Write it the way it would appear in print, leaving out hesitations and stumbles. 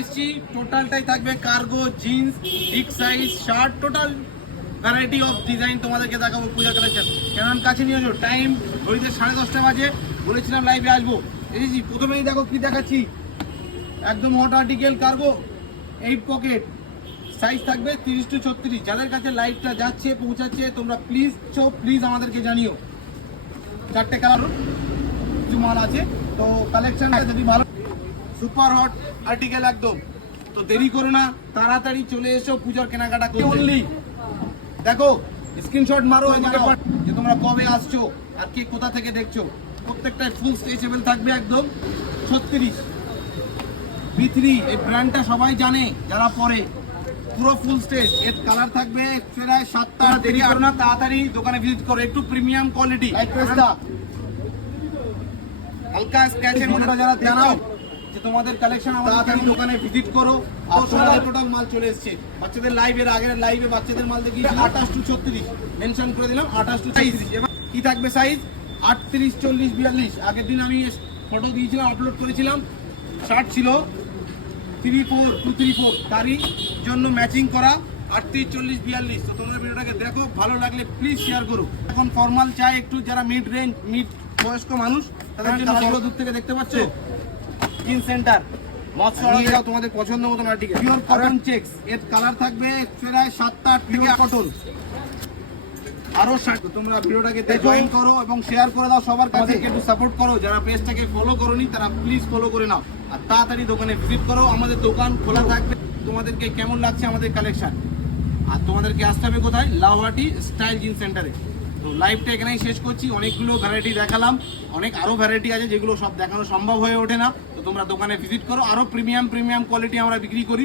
এসেছি টোটালটাই থাকবে cargo, jeans, big size, shirt, total variety of design তোমাদেরকে দেখাবো পূজা কালেকশন। কেমন কাছে নিয়ে যাও, টাইম ঘড়িতে 10:30 বাজে, বলেছিলাম লাইভে আসবো। এসেছি, প্রথমেই দেখো কি দেখাচ্ছি, একদম hot article cargo 8 pocket, size থাকবে 30-36। যাদের কাছে লাইভটা যাচ্ছে পৌঁছাচ্ছে তোমরা প্লিজ আমাদেরকে জানিও। 4টে কালার কিছু মাল আছে, তো কালেকশনটা যদি ভালো, সুপার হট আর্টিকেল একদম। তো দেরি করো না, তাড়াতাড়ি চলে এসো পূজার কেনাকাটা করতে। অনলি দেখো, স্ক্রিনশট মারো যে তোমরা কবে আসছো আর কে কোথা থেকে দেখছো। প্রত্যেকটা ফুল স্ট্রেচেবল থাকবে একদম 36 B3। এই ব্র্যান্ডটা সবাই জানে যারা পরে, পুরো ফুল স্টেজ। এর কালার থাকবে প্রায় 7টা। দেরি করো না, তাড়াতাড়ি দোকানে ভিজিট করো। একটু প্রিমিয়াম কোয়ালিটি, হালকা স্ক্র্যাচের মধ্যে যারা জানাও যে তোমাদের কালেকশন, আমাদের দোকানে ভিজিট করো। আর টোটাল মাল চলে এসেছে বাচ্চাদের লাইভের আগের লাইভে বাচ্চাদের মাল দেখি 28-36 মেনশন করে দিলাম। 28-36 এবার কি থাকবে সাইজ 38, 40, 42। আগের দিন আমি ফটো দিয়েছিলাম, আপলোড করেছিলাম। শার্ট ছিল 234 তারই জন্য ম্যাচিং করা 38, 40, 42। তো তোমরা ভিডিওটাকে দেখো, ভালো লাগলে প্লিজ শেয়ার করো। এখন ফর্মাল চাই একটু, যারা মিড রেঞ্জ বয়স্ক মানুষ তাদের জন্য ভালো। দূর থেকে দেখতে পাচ্ছ জিন্স সেন্টার মৎস্য, তোমাদের পছন্দ মতন আর্টিকেল। পিওর কটন চেকস, এর কালার থাকবে প্রায় 7টা 8 থেকে কটন। আরো তোমরা ভিডিওটাকে জয়েন করো এবং শেয়ার করে দাও সবার কাছে। একটু সাপোর্ট করো, যারা পেজটাকে ফলো করোনি তারা প্লিজ ফলো করে নাও। আর তাড়াতাড়ি দোকানে ভিজিট করো, আমাদের দোকান খোলা থাকবে। তোমাদেরকে কেমন লাগছে আমাদের কালেকশন, আর তোমাদেরকে আসতে হবে কোথায়, লাউহাটি স্টাইল জিন্স সেন্টারে। তো লাইভটা এখানেই শেষ করছি। অনেকগুলো ভ্যারাইটি দেখালাম, অনেক আরো ভ্যারাইটি আছে যেগুলো সব দেখানো সম্ভব হয়ে ওঠে না। তো তোমরা দোকানে ভিজিট করো, আরো প্রিমিয়াম কোয়ালিটি আমরা বিক্রি করি।